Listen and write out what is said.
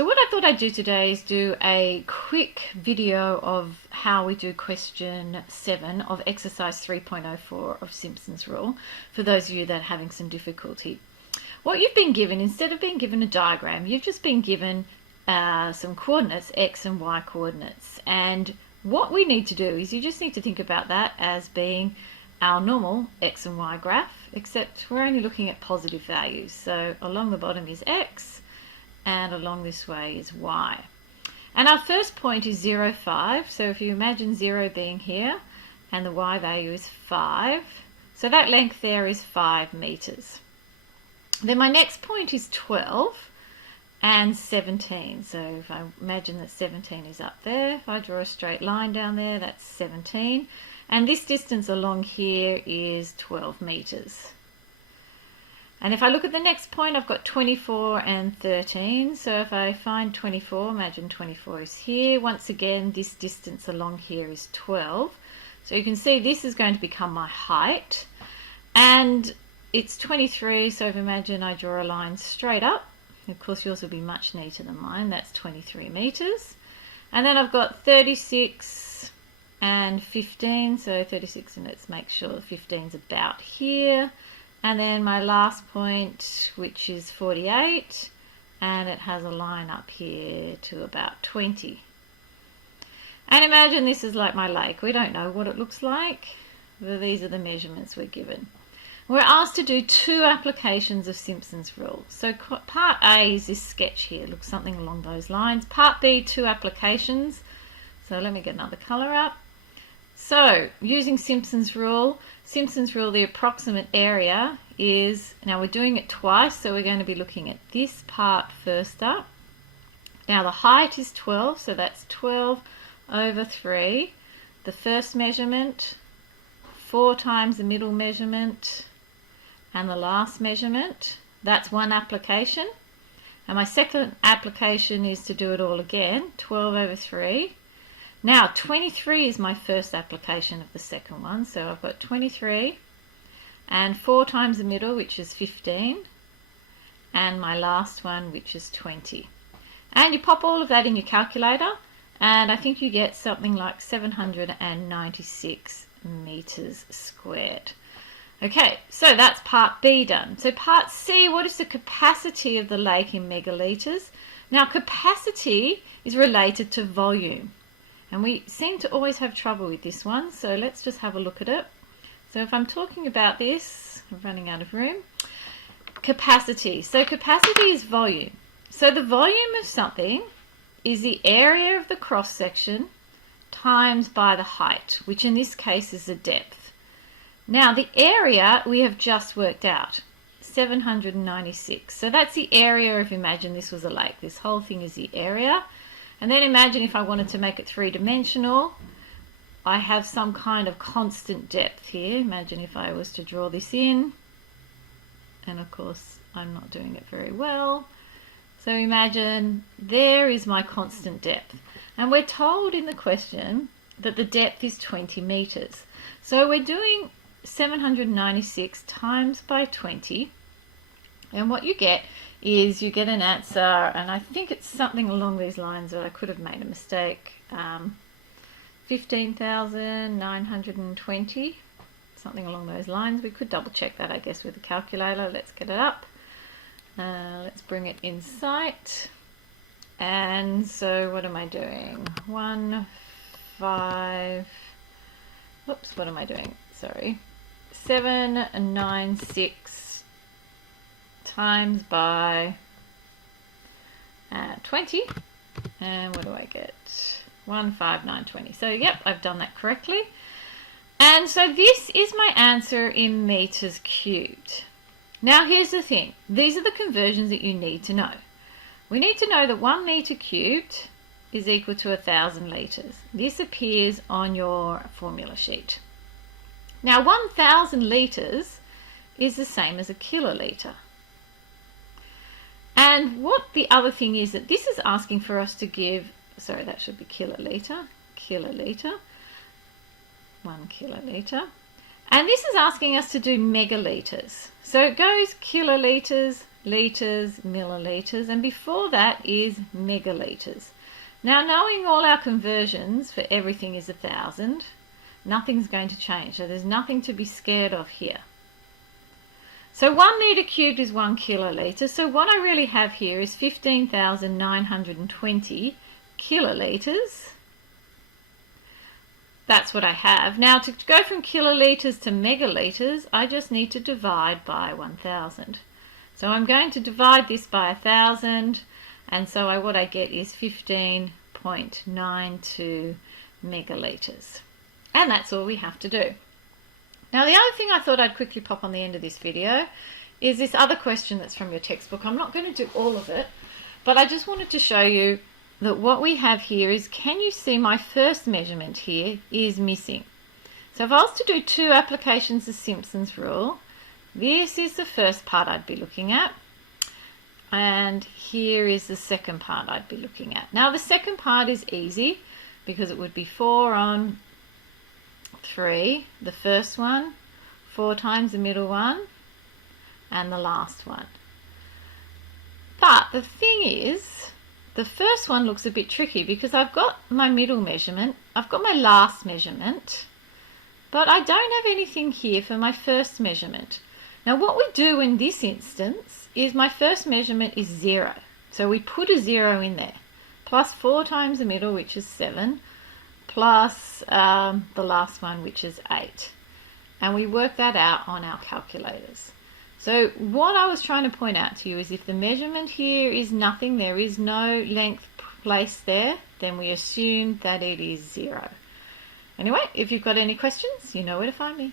So what I thought I'd do today is do a quick video of how we do question 7 of exercise 3.04 of Simpsons rule, for those of you that are having some difficulty. What you've been given, instead of being given a diagram, you've just been given some coordinates, x and y coordinates. And what we need to do is you just need to think about that as being our normal x and y graph, except we're only looking at positive values. So along the bottom is x, and along this way is y. And our first point is 0, 5. So if you imagine 0 being here, and the y value is 5, so that length there is 5 meters. Then my next point is 12 and 17. So if I imagine that 17 is up there, if I draw a straight line down there, that's 17. And this distance along here is 12 meters. And if I look at the next point, I've got 24 and 13. So if I find 24, imagine 24 is here. Once again, this distance along here is 12. So you can see this is going to become my height. And it's 23, so if imagine I draw a line straight up. Of course, yours will be much neater than mine. That's 23 meters. And then I've got 36 and 15. So 36, and let's make sure 15 is about here. And then my last point, which is 48, and it has a line up here to about 20. And imagine this is like my lake. We don't know what it looks like, but these are the measurements we're given. We're asked to do 2 applications of Simpsons rule. So part A is this sketch here, looks something along those lines. Part B, 2 applications. So let me get another colour up. So using Simpsons rule, the approximate area is, now we're doing it twice, so we're going to be looking at this part first up. Now the height is 12, so that's 12 over 3. The first measurement, 4 times the middle measurement, and the last measurement. That's one application. And my second application is to do it all again, 12 over 3. Now 23 is my first application of the second one, so I've got 23 and 4 times the middle, which is 15, and my last one, which is 20. And you pop all of that in your calculator, and I think you get something like 796 meters squared. Okay, so that's part B done. So part C, what is the capacity of the lake in megalitres? Now capacity is related to volume. And we seem to always have trouble with this one, so let's just have a look at it. So if I'm talking about this, I'm running out of room. Capacity. So capacity is volume. So the volume of something is the area of the cross-section times by the height, which in this case is the depth. Now the area we have just worked out, 796. So that's the area of, imagine this was a lake. This whole thing is the area. And then imagine if I wanted to make it 3-dimensional, I have some kind of constant depth here. Imagine if I was to draw this in, and of course I'm not doing it very well. So imagine there is my constant depth. And we're told in the question that the depth is 20 meters. So we're doing 796 times by 20, and what you get is you get an answer, and I think it's something along these lines, but I could have made a mistake, 15,920, something along those lines. We could double check that, I guess, with the calculator. Let's get it up. Let's bring it in sight. And so what am I doing? 796 times by 20, and what do I get? 15920. So yep, I've done that correctly. And so this is my answer in meters cubed. Now here's the thing, these are the conversions that you need to know. We need to know that 1 meter cubed is equal to 1,000 litres. This appears on your formula sheet. Now 1,000 litres is the same as a kilolitre. And what the other thing is that this is asking for us to give, sorry, that should be kilolitre, 1 kilolitre. And this is asking us to do megalitres. So it goes kilolitres, litres, millilitres, and before that is megalitres. Now, knowing all our conversions for everything is 1,000, nothing's going to change, so there's nothing to be scared of here. So 1 metre cubed is 1 kilolitre, so what I really have here is 15,920 kilolitres. That's what I have. Now, to go from kilolitres to megalitres, I just need to divide by 1,000. So I'm going to divide this by 1,000, and so what I get is 15.92 megalitres. And that's all we have to do. Now, the other thing I thought I'd quickly pop on the end of this video is this other question that's from your textbook. I'm not going to do all of it, but I just wanted to show you that what we have here is, can you see my first measurement here is missing? So if I was to do 2 applications of Simpsons rule, this is the first part I'd be looking at, and here is the second part I'd be looking at. Now, the second part is easy because it would be 4 on 3, the first one, 4 times the middle one, and the last one. But the thing is, the first one looks a bit tricky because I've got my middle measurement, I've got my last measurement, but I don't have anything here for my first measurement. Now, what we do in this instance is my first measurement is 0. So we put a 0 in there, plus 4 times the middle, which is 7, plus the last one, which is 8. And we work that out on our calculators. So what I was trying to point out to you is, if the measurement here is nothing, there is no length placed there, then we assume that it is 0. Anyway, if you've got any questions, you know where to find me.